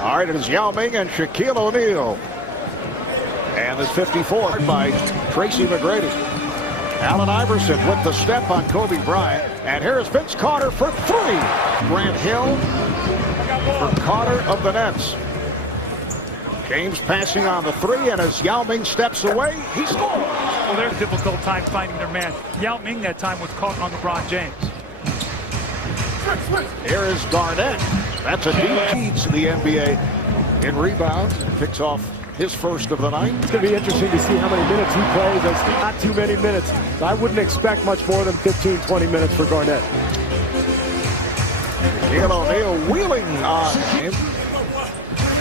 All right, it is Yao Ming and Shaquille O'Neal. And it's 54 by Tracy McGrady. Allen Iverson with the step on Kobe Bryant. And here's Vince Carter for three. Grant Hill for Carter of the Nets. James passing on the three, and as Yao Ming steps away, he scores. Well, they're a difficult time finding their man. Yao Ming that time was caught on LeBron James. Here is Garnett. That's a deep lead to the NBA in rebounds. Picks off his first of the night. It's going to be interesting to see how many minutes he plays. That's not too many minutes. I wouldn't expect much more than 15, 20 minutes for Garnett. Shaquille O'Neal wheeling on him.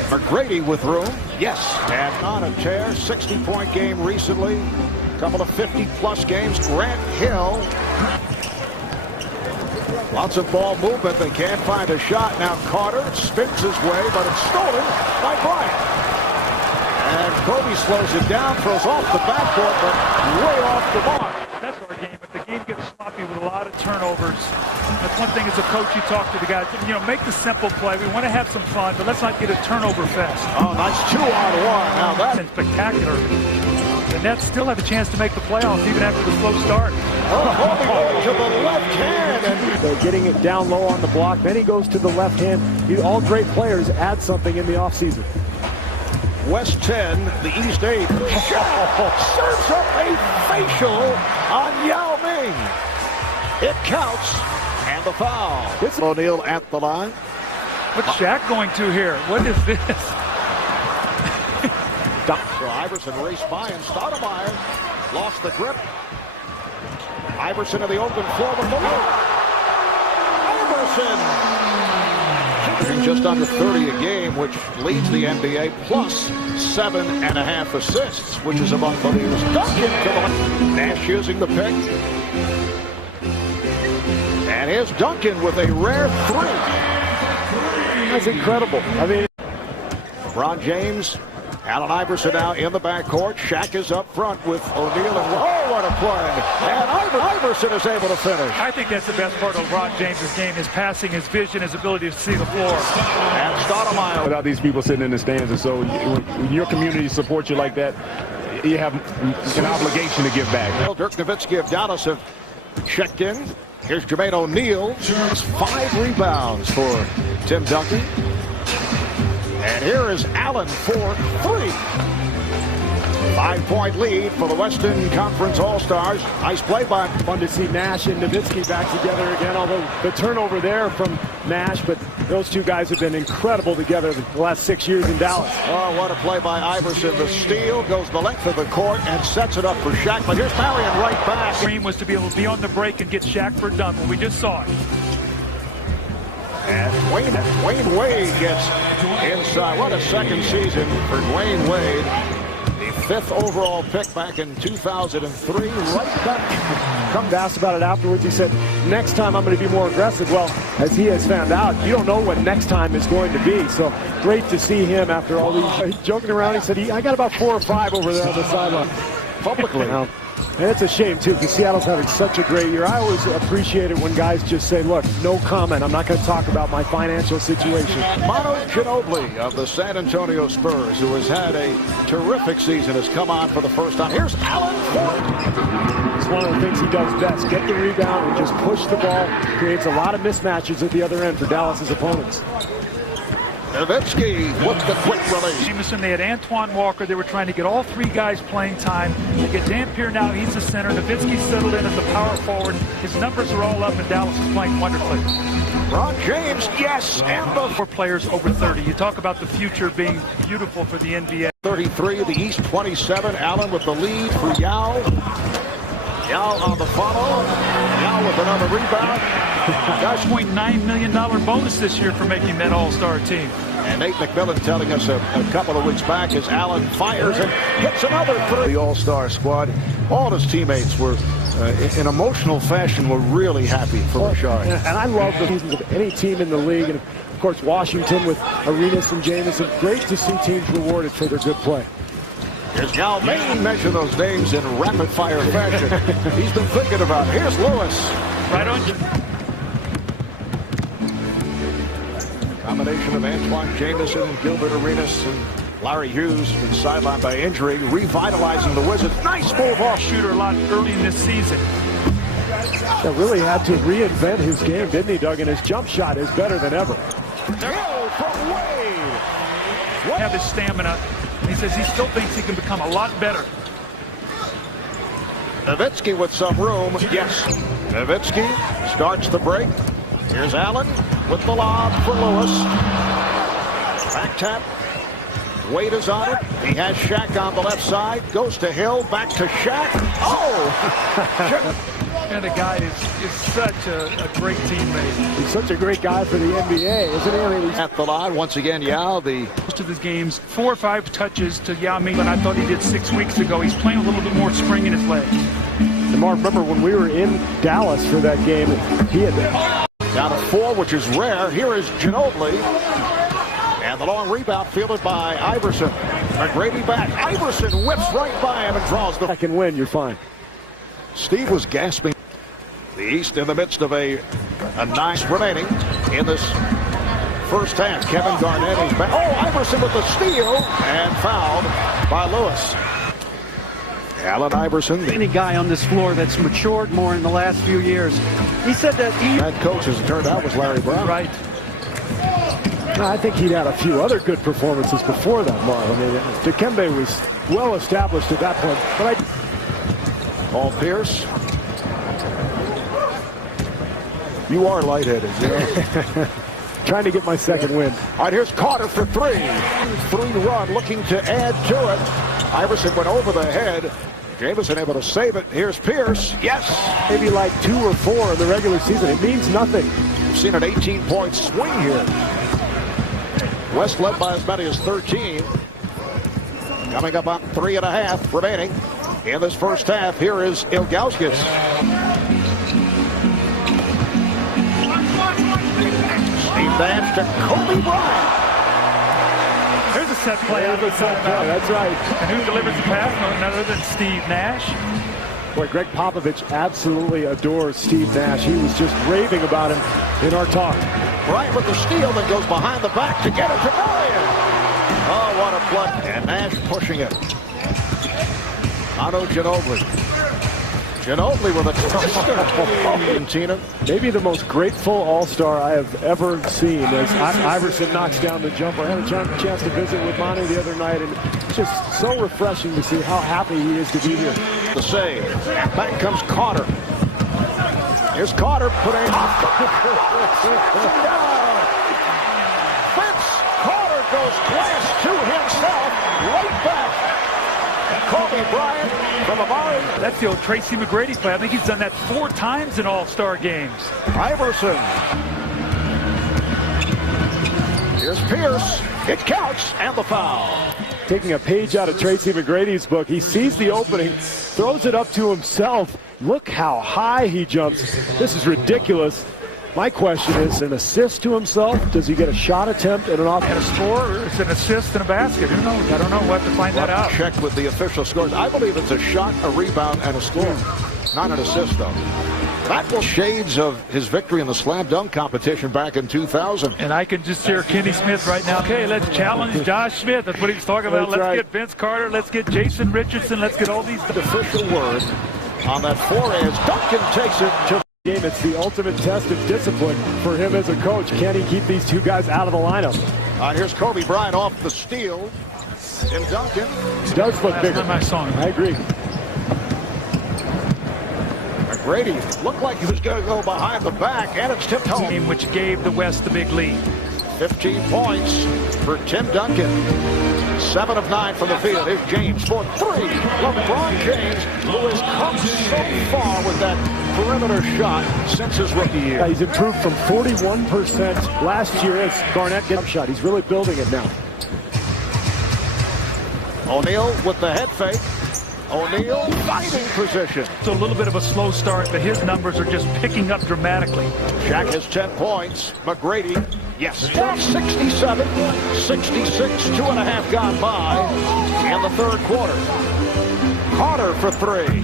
McGrady with room. Yes. And on a tear. 60-point game recently. A couple of 50-plus games. Grant Hill. Lots of ball movement. They can't find a shot. Now Carter spins his way, but it's stolen by Bryant. And Kobe slows it down, throws off the backboard, but way off the mark. That's our game. If the game gets sloppy with a lot of turnovers, that's one thing as a coach you talk to the guys. You know, make the simple play. We want to have some fun, but let's not get a turnover fest. Oh, nice 2-on-1. Now that's spectacular. The Nets still have a chance to make the playoffs even after the slow start. Oh, to the left hand. And they're getting it down low on the block. Then he goes to the left hand. All great players add something in the offseason. West 10, the East 8. Serves up a facial on Yao Ming. It counts, and the foul. It's O'Neal at the line. What's Shaq going to here? What is this? So Iverson raced by, and Stoudemire lost the grip. Iverson in the open floor with the look. Iverson! Just under 30 a game, which leads the NBA, plus 7.5 assists, which is among the leaders. Duncan to the Nash using the pick. And here's Duncan with a rare three. That's incredible. I mean, LeBron James, Allen Iverson now in the backcourt. Shaq is up front with O'Neal, and oh, what a play. And Iverson is able to finish. I think that's the best part of LeBron James' game, his passing, his vision, his ability to see the floor. And Stoudemire. Without these people sitting in the stands, and so when your community supports you like that, you have an obligation to give back. Well, Dirk Nowitzki of Dallas have checked in. Here's Jermaine O'Neal. 5 rebounds for Tim Duncan. And here is Allen for 3. 5-point lead for the Western Conference All-Stars. Nice play by. Fun to see Nash and Nowitzki back together again, although the turnover there from Nash, but those two guys have been incredible together the last 6 years in Dallas. Oh, what a play by Iverson. The steal goes the length of the court and sets it up for Shaq. But here's Marion right back. Dream was to be able to be on the break and get Shaq for a dunk. We just saw it. And Dwayne Wade gets inside. What a second season for Dwayne Wade. The 5th overall pick back in 2003. Right back. Come asked about it afterwards. He said, next time I'm going to be more aggressive. Well, as he has found out, you don't know what next time is going to be. So great to see him after all these joking around. He said, I got about 4 or 5 over there on the sideline. Publicly. And it's a shame, too, because Seattle's having such a great year. I always appreciate it when guys just say, look, no comment. I'm not going to talk about my financial situation. Manu Ginobili of the San Antonio Spurs, who has had a terrific season, has come on for the first time. Here's Allen Ford. It's one of the things he does best. Get the rebound and just push the ball. Creates a lot of mismatches at the other end for Dallas's opponents. Nowitzki with the quick release. Jameson, they had Antoine Walker. They were trying to get all 3 guys playing time. They get Dampier now. He's the center. Nowitzki settled in as the power forward. His numbers are all up, and Dallas is playing wonderfully. Ron James, yes, and the 4 players over 30. You talk about the future being beautiful for the NBA. 33, the East 27. Allen with the lead for Yao. Yao on the follow. Yao with another rebound. $5.9 million bonus this year for making that all-star team. And Nate McMillan telling us a couple of weeks back as Allen fires and hits another 3. The all-star squad, all his teammates were, in emotional fashion, were really happy for Rashard. And I love the seasons of any team in the league. And, of course, Washington with Arenas and Jameson. Great to see teams rewarded for their good play. Here's Yao Ming. Mention those names in rapid-fire fashion. He's been thinking about it. Here's Lewis. Right on you. combination of Antoine Jamison and Gilbert Arenas and Larry Hughes been sidelined by injury, revitalizing the Wizards. Nice move off. Shooter a lot early in this season. That really had to reinvent his game, didn't he, Doug? And his jump shot is better than ever. Oh, from Wade. Have his stamina. He says he still thinks he can become a lot better. Nowitzki with some room. Yes. Nowitzki starts the break. Here's Allen with the lob for Lewis. Back tap. Wade is on it. He has Shaq on the left side. Goes to Hill. Back to Shaq. Oh! And the guy is such a great teammate. He's such a great guy for the NBA, isn't he? I mean, At the line once again, Yao. Most of his games, 4 or 5 touches to Yao Ming, but I thought he did 6 weeks ago. He's playing a little bit more spring in his legs. And Mark, remember when we were in Dallas for that game, he had Down to 4, which is rare. Here is Ginobili. And the long rebound fielded by Iverson. McGrady back. Iverson whips right by him and draws the second win. You're fine. Steve was gasping. The East in the midst of a nice remaining in this first half. Kevin Garnett is back. Oh, Iverson with the steal and fouled by Lewis. Allen Iverson, the any guy on this floor that's matured more in the last few years. He said that head coach, as it turned out, was Larry Brown. Right. I think he'd had a few other good performances before that, Mark. I mean, Dikembe was well established at that point. But Paul Pierce. You are lightheaded, you know? Trying to get my second win. All right, here's Carter for 3. 3-run, looking to add to it. Iverson went over the head. Jamison able to save it. Here's Pierce. Yes. Maybe like 2 or 4 in the regular season. It means nothing. We've seen an 18-point swing here. West led by as many as 13. Coming up on 3.5 remaining in this first half. Here is Ilgauskas. Steve Nash to Kobe Bryant. There's a set play out of the timeout. That's right. And who delivers the pass? None other than Steve Nash. Boy, Greg Popovich absolutely adores Steve Nash. He was just raving about him in our talk. Bryant with the steal that goes behind the back to get it to Bryant. Oh, what a play. And Nash pushing it. Otto Ginobili. Ginobili with a twister. Maybe the most grateful all-star I have ever seen as Iverson knocks down the jumper. I had a chance to visit with Manu the other night, and it's just so refreshing to see how happy he is to be here. The save. Back comes Carter. Here's Carter putting off. Vince Carter goes glass to himself, right back. Kobe Bryant from Amari. That's the old Tracy McGrady play. I think he's done that 4 times in All-Star games. Iverson. Here's Pierce. It counts, and the foul. Taking a page out of Tracy McGrady's book, he sees the opening, throws it up to himself. Look how high he jumps. This is ridiculous. My question is, an assist to himself? Does he get a shot attempt and an off? And a score, or it's an assist and a basket. Who knows? I don't know. We'll have to find that out. Check with the official scores. I believe it's a shot, a rebound, and a score. Not an assist, though. That was shades of his victory in the slam dunk competition back in 2000. And I can just hear Kenny Smith right now. Okay, let's challenge Josh Smith. That's what he was talking about. That's let's right. get Vince Carter. Let's get Jason Richardson. Let's get all these. The official word on that foray as Duncan takes it to game. It's the ultimate test of discipline for him as a coach. Can he keep these two guys out of the lineup? Here's Kobe Bryant off the steal. And Duncan. He does look That's bigger. not my song. I agree. McGrady looked like he was going to go behind the back, and it's tipped home. Team which gave the West the big lead. 15 points for Tim Duncan. 7 of 9 from the field. Here's James for 3. LeBron James, who has come so far with that perimeter shot since his rookie year. He's improved from 41% last year as Garnett gets a shot. He's really building it now. O'Neal with the head fake. O'Neal fighting position. It's a little bit of a slow start, but his numbers are just picking up dramatically. Shaq has 10 points. McGrady, yes, 67, 66, 2.5 gone by in the third quarter. Carter for 3.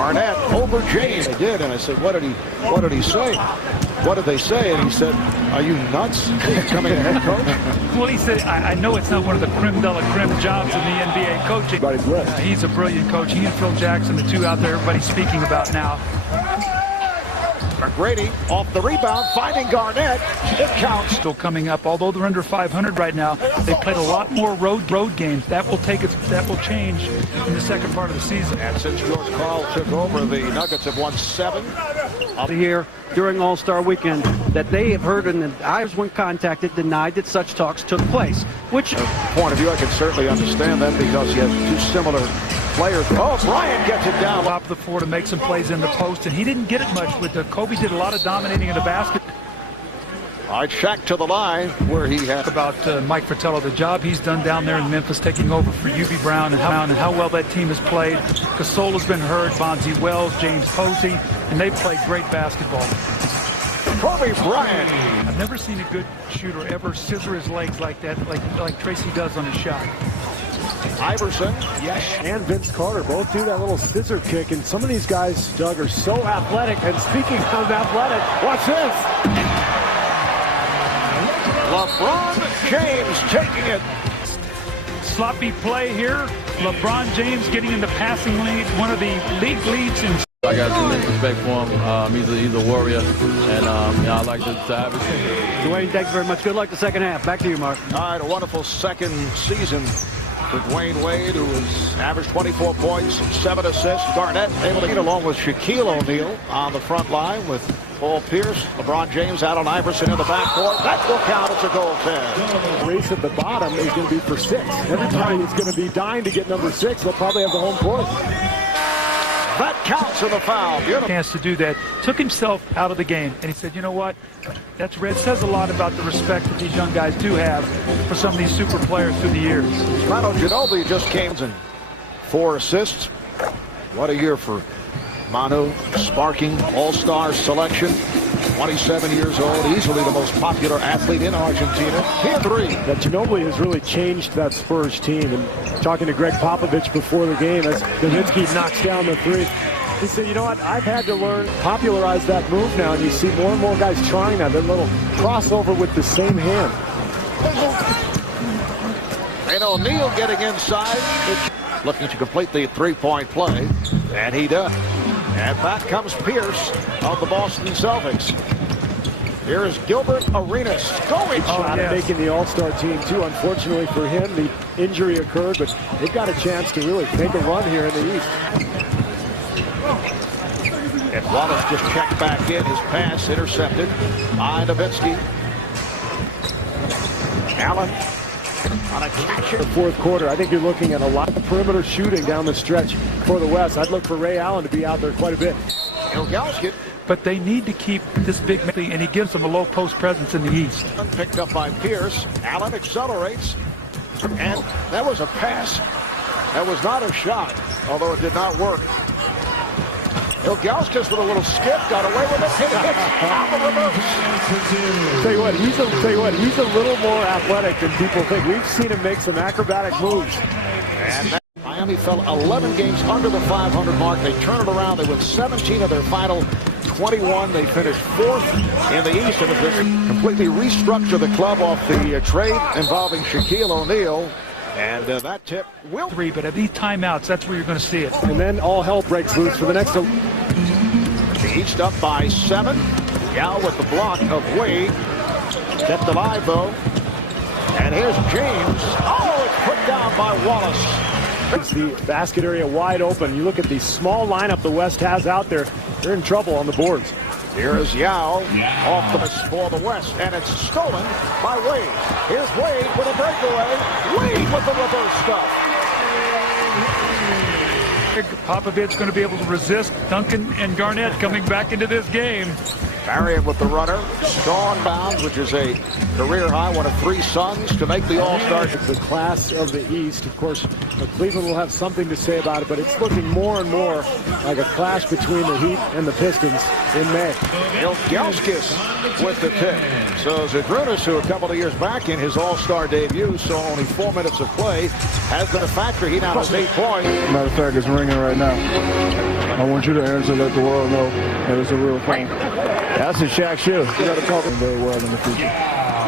Garnett over James. They did, and I said, what did he say? What did they say? And he said, are you nuts becoming a head coach? Well, he said, I know it's not one of the creme de la creme jobs in the NBA coaching. But He's a brilliant coach. He and Phil Jackson, the two out there everybody's speaking about now. McGrady off the rebound, finding Garnett. It counts. Still coming up, although they're under 500 right now. They played a lot more road games. That will change in the second part of the season. And since George Karl took over, the Nuggets have won 7. Here during All-Star Weekend that they have heard, and I was when contacted, denied that such talks took place. Which point of view, I can certainly understand that because you have two similar players. Oh, Bryant gets it down. Top of the floor to make some plays in the post, and he didn't get it much with the Kobe did a lot of dominating in the basket. All right, Shaq to the line where he had About Mike Fratello, the job he's done down there in Memphis, taking over for UB Brown, and how well that team has played. Gasola's been hurt, Bonzi Wells, James Posey, and they played great basketball. Kobe Bryant. I've never seen a good shooter ever scissor his legs like that, like Tracy does on his shot. Iverson, yes, and Vince Carter both do that little scissor kick, and some of these guys, Doug, are so athletic. And speaking of athletic, watch this. LeBron James taking it. Sloppy play here. LeBron James getting in the passing lead, one of the league leads in. I got tremendous respect for him. He's a warrior, and I like to have his team. Dwayne, thanks very much. Good luck the second half. Back to you, Mark. All right, a wonderful second season for Dwayne Wade, who has averaged 24 points, 7 assists. Garnett able to get along with Shaquille O'Neal on the front line with Paul Pierce, LeBron James, Allen Iverson in the backcourt. That will count as a goaltend. The race at the bottom is going to be for 6. Every time he's going to be dying to get number 6. They'll probably have the home court. That counts in the foul. Beautiful. Chance to do that. Took himself out of the game, and he said, you know what? That says a lot about the respect that these young guys do have for some of these super players through the years. Manu Ginobili just came in 4 assists. What a year for Manu, sparking all-star selection. 27 years old, easily the most popular athlete in Argentina. Here 3. That Ginobili has really changed that Spurs team. And talking to Greg Popovich before the game as Nowitzki knocks down the 3, he said, you know what, I've had to learn, popularize that move now, and you see more and more guys trying that little crossover with the same hand. And O'Neal getting inside, looking to complete the 3-point play, and he does. And back comes Pierce of the Boston Celtics. Here is Gilbert Arenas going. Making the All-Star team, too. Unfortunately for him, the injury occurred, but they've got a chance to really make a run here in the East. And Wallace just checked back in. His pass intercepted by Nowitzki. Allen on a catch. The fourth quarter, I think you're looking at a lot of perimeter shooting down the stretch for the West. I'd look for Ray Allen to be out there quite a bit. Ilgauskas. But they need to keep this big, and he gives them a low post presence in the East. Picked up by Pierce. Allen accelerates. And that was a pass. That was not a shot, although it did not work. Ilgauskas with a little skip, got away with it, hit on the reverse. Tell you what, he's a little more athletic than people think. We've seen him make some acrobatic moves. And Miami fell 11 games under the 500 mark. They turn it around. They win 17 of their final 21. They finished 4th in the East, and have completely restructured the club off the trade involving Shaquille O'Neal. And that tip will 3, but at these timeouts, that's where you're going to see it. And then all hell breaks loose for the next. East up by 7. Yao with the block of Wade. Kept alive though. And here's James. Oh, it's put down by Wallace. It's the basket area wide open. You look at the small lineup the West has out there. They're in trouble on the boards. Here is Yao off the miss for the West, and it's stolen by Wade. Here's Wade with a breakaway. Wade with the reverse stuff. Popovich going to be able to resist Duncan and Garnett coming back into this game. Marion with the runner. Sean Bounds, which is a career high, one of 3 sons to make the All-Star. The class of the East. Of course, Cleveland will have something to say about it, but it's looking more and more like a clash between the Heat and the Pistons in May. Ilgauskas with the pick. So Zydrunas, who a couple of years back in his All-Star debut saw only 4 minutes of play, has been a factor. He now has 8 points. Matter of fact, it's ringing right now. I want you to answer, let the world know that it's a real thing. That's a Shaq shoe. You got to cover very well in the future.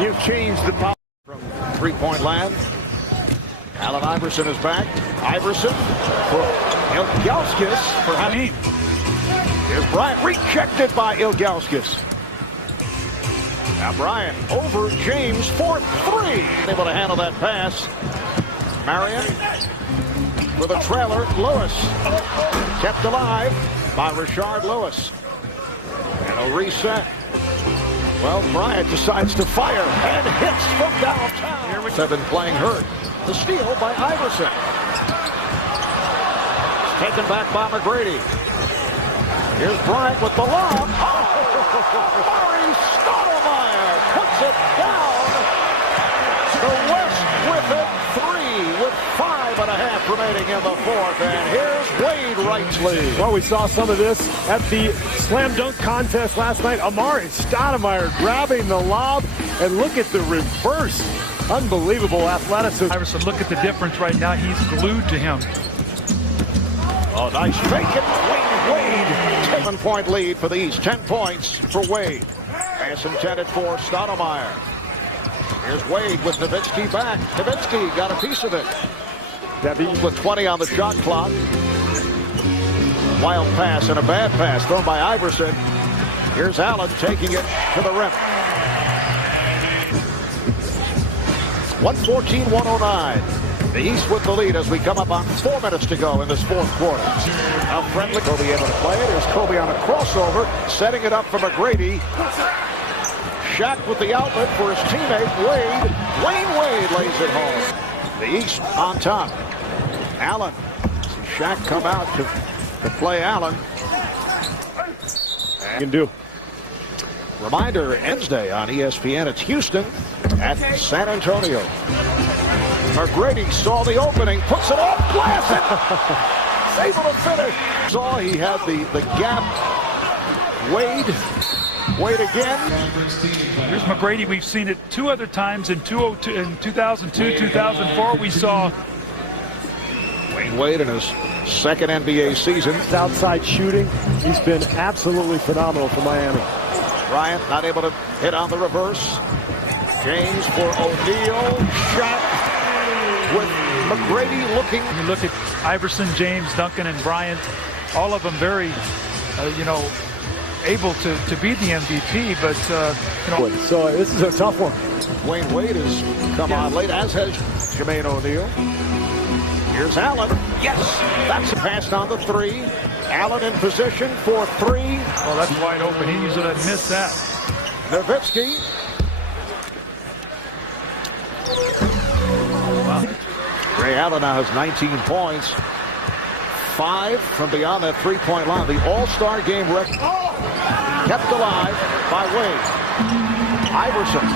You've changed the power from 3-point land. Allen Iverson is back. Iverson for Ilgauskas for having. Here's Bryant, rejected by Ilgauskas. Now Bryant over James for 3. Able to handle that pass. Marion for the trailer. Lewis kept alive by Rashard Lewis. And a reset. Well, Bryant decides to fire and hits from downtown. 7 playing hurt. The steal by Iverson. It's taken back by McGrady. Here's Bryant with the lob. Oh! Murray Stoudemire puts it down. The West with it. 3 with 5.5 remaining in the 4th. And here's Wade Wrightsley. Well, we saw some of this at the slam dunk contest last night. Amari Stoudemire grabbing the lob, and look at the reverse. Unbelievable athleticism. Iverson, look at the difference right now. He's glued to him. Oh, nice fake it. Wade. 7-point lead for the East. 10 points for Wade. Pass intended for Stoudemire. Here's Wade with Nowitzki back. Nowitzki got a piece of it. Debbie with 20 on the shot clock. Wild pass and a bad pass thrown by Iverson. Here's Allen taking it to the rim. 114-109. The East with the lead as we come up on 4 minutes to go in this 4th quarter. Now friendly. Kobe able to play it. Here's Kobe on a crossover, setting it up for McGrady. Shaq with the outlet for his teammate Wade. Wayne Wade lays it home. The East on top. Allen. See Shaq come out to play Allen. You can do. Reminder, Wednesday on ESPN. It's Houston at San Antonio. McGrady saw the opening, puts it off glass. Able to finish. Saw he had the gap. Wade again. Here's McGrady. We've seen it 2 other times in 2002, 2004. We saw Wayne Wade in his 2nd NBA season. His outside shooting, he's been absolutely phenomenal for Miami. Bryant not able to hit on the reverse. James for O'Neal. Shot with McGrady looking. You look at Iverson, James, Duncan, and Bryant. All of them very, able to be the MVP, but So this is a tough one. Wayne Wade has come on late, as has Jermaine O'Neal. Here's Allen. Yes, that's a pass on the 3. Allen in position for 3. Oh, that's wide open. He usually doesn't miss that. Nowitzki. Ray Allen now has 19 points. 5 from beyond that 3-point line. The All-Star game record kept alive by Wade. Iverson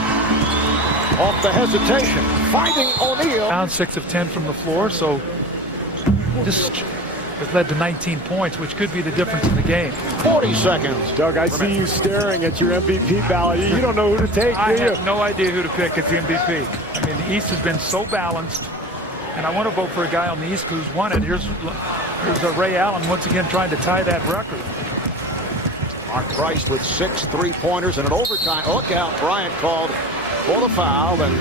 off the hesitation, finding O'Neal. Down 6 of 10 from the floor, so this has led to 19 points, which could be the difference in the game. 40 seconds. Doug, I see you staring at your MVP ballot. You don't know who to take, I do you? have no idea who to pick at the MVP. I mean, the East has been so balanced, and I want to vote for a guy on the East who's won it. Here's Ray Allen once again trying to tie that record. Mark Price with 6 3-pointers and an overtime. Look out, Bryant called for the foul and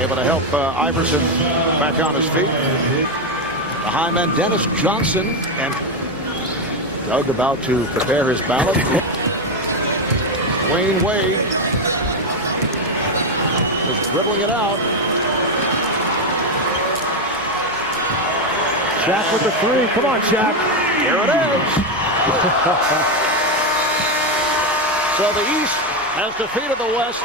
able to help Iverson back on his feet. The high man Dennis Johnson and Doug about to prepare his ballot. Wayne Wade is dribbling it out. Shaq with the 3. Come on, Shaq. Here it is. So the East has defeated the West.